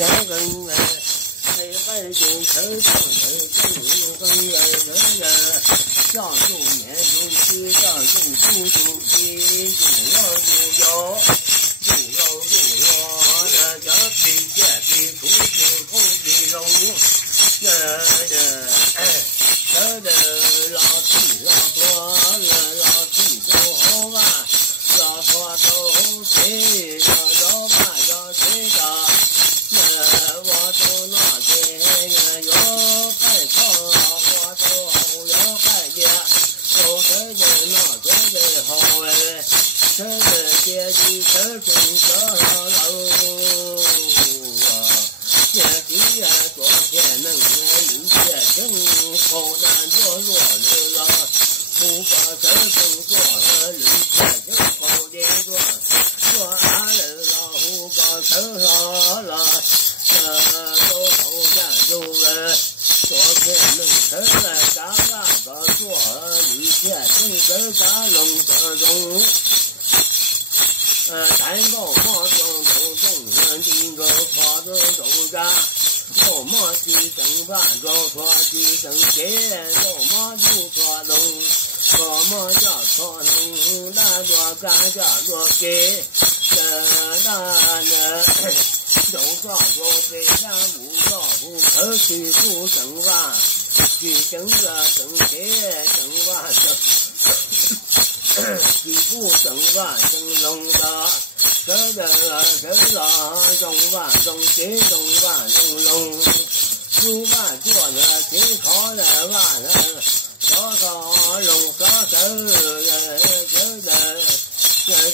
nhà gần thầy cái chuyện thử thằng thầy cái chuyện con giờ cho dù nhẹ dù chi cho dù tu dù chi dù là chớ thì chết thì thú thì không thì rong chớ lo thì lo thì đâu hố mà lo thoa đâu hố thế lo đó mà lo thế cả我都那天有开窗，我都后有开街，都这的那这的好哎，这的街的这种这楼这地呀昨天能有些情，后难做弱了，不把这种做人些情后的做俺人老虎把成了。都头年就昨天能成来咱那个做一天正咱弄个中咱够么中定个花都家够么去整饭够错去整钱够么就错弄够么叫错弄那多干叫做给有个说这样五个不可去不整饭，去整个整些整饭整，去不整饭整弄的，这整饭整些整饭整弄，煮饭做的最好的饭，弄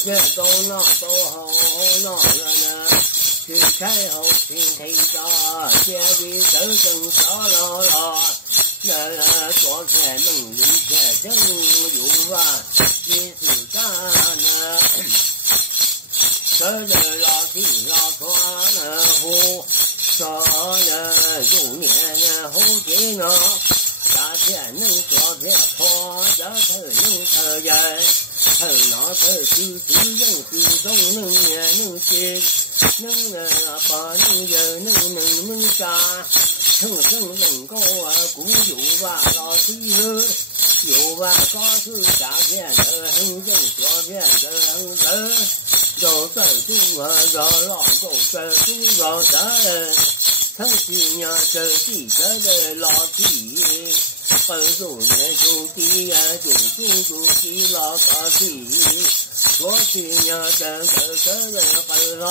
这都闹都好闹了。去开后听黑家，姐的手正烧了，昨天能离开正有饭，也是干呢。这老地老川湖，说6年后天呢，夏天能昨天破，这头能头人。头脑头就是人之中能学，能把能有能干，成生能够古有吧老师有吧高是夏天的很正，昨天的很正，都在住老狗在住老人，曾经呀这地的老地。本主年就地呀，就地老大地，过去呀这很老，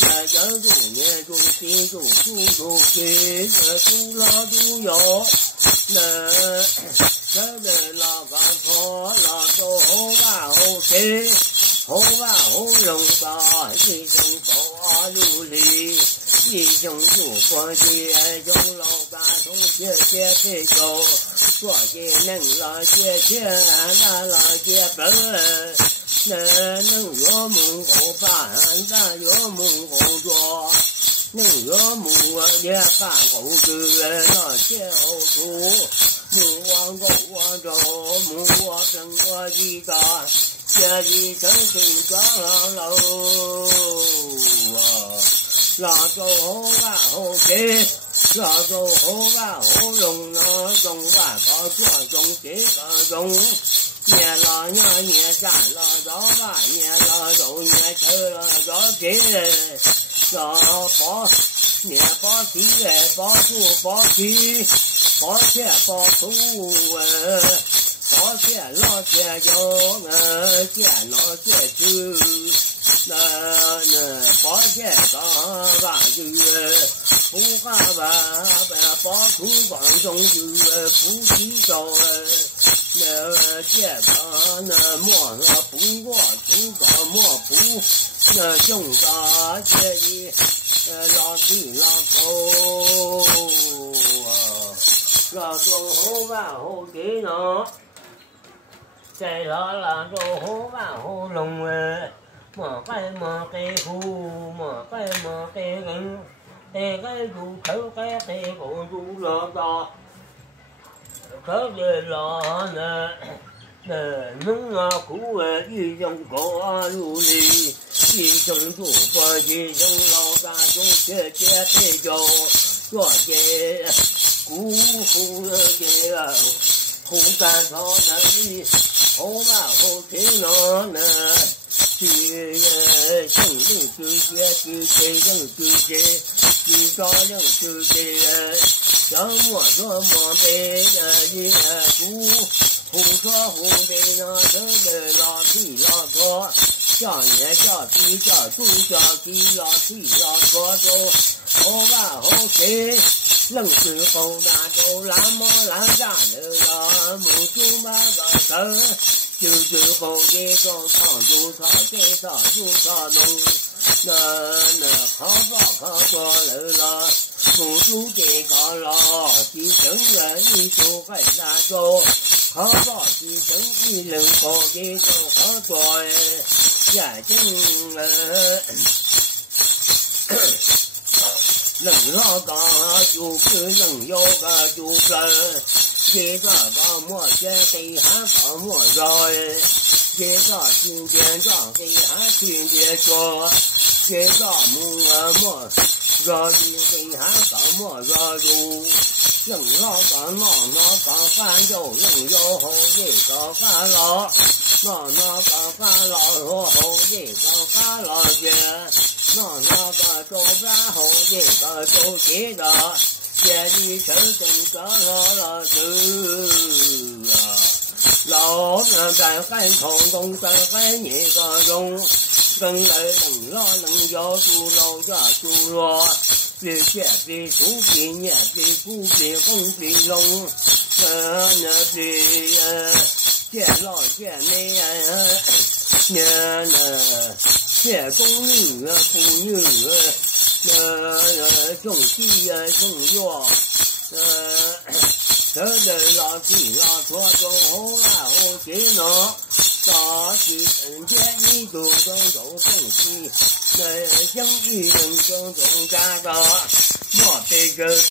那人主年就地地，这老都有，那这老个婆老走后吧后给，后吧后容吧，一生走路里。一生就过节，用老干从节配走，过节能老节钱，那老节本，能有梦后办，咱有梦后做，能有梦也办后做，那节后做，梦往过往着，梦我跟我一个，节里真是装喽老走后吧后给，老走后吧后容了，中吧高做中这个中，年老年战了早吧，年老走年吃了早给，老包年包皮包住包皮，包钱包住包钱老钱有钱老钱去。那保险杠吧就不干吧，保出广中就不提高那健康那莫不过出高莫不那用大节的老弟老走吧后给呢，在老走吧后弄莫给苦，莫给人，给住口给不住了大，可是老弄苦一种过路里。一生主佛一生老大就切切配酒，做些古虎的后干草那里，后把后皮囊呢，去生命之节，去谁人之节，去找人之节，像我这么悲的一主，胡说胡背那这个老皮老错。小年小鸡小猪小鸡老鸡老错走，后把后给冷之后那就蓝毛蓝炸的呀，母猪马个生，就是后给种长猪草给草猪草农，那考过来了，母猪给搞老，鸡生人一就很难走，考到鸡生一人高给种好多眼睛人老高就是人要个就是这个个莫见给还个莫绕这个今天长给还今天说这个莫绕的给还个莫绕住人老个老个干就人要好这个干老那个干老后这个干老些那个周边后这个周记的这里真正个老子啊老人在海头东在海你个中跟来能老能要猪老家猪罗别切别猪别捏别猪别红别龙那别见老见妹这公女妇女种地种药这老鸡老错种后来后去呢大去人间一度种种西那生意种种家的莫被这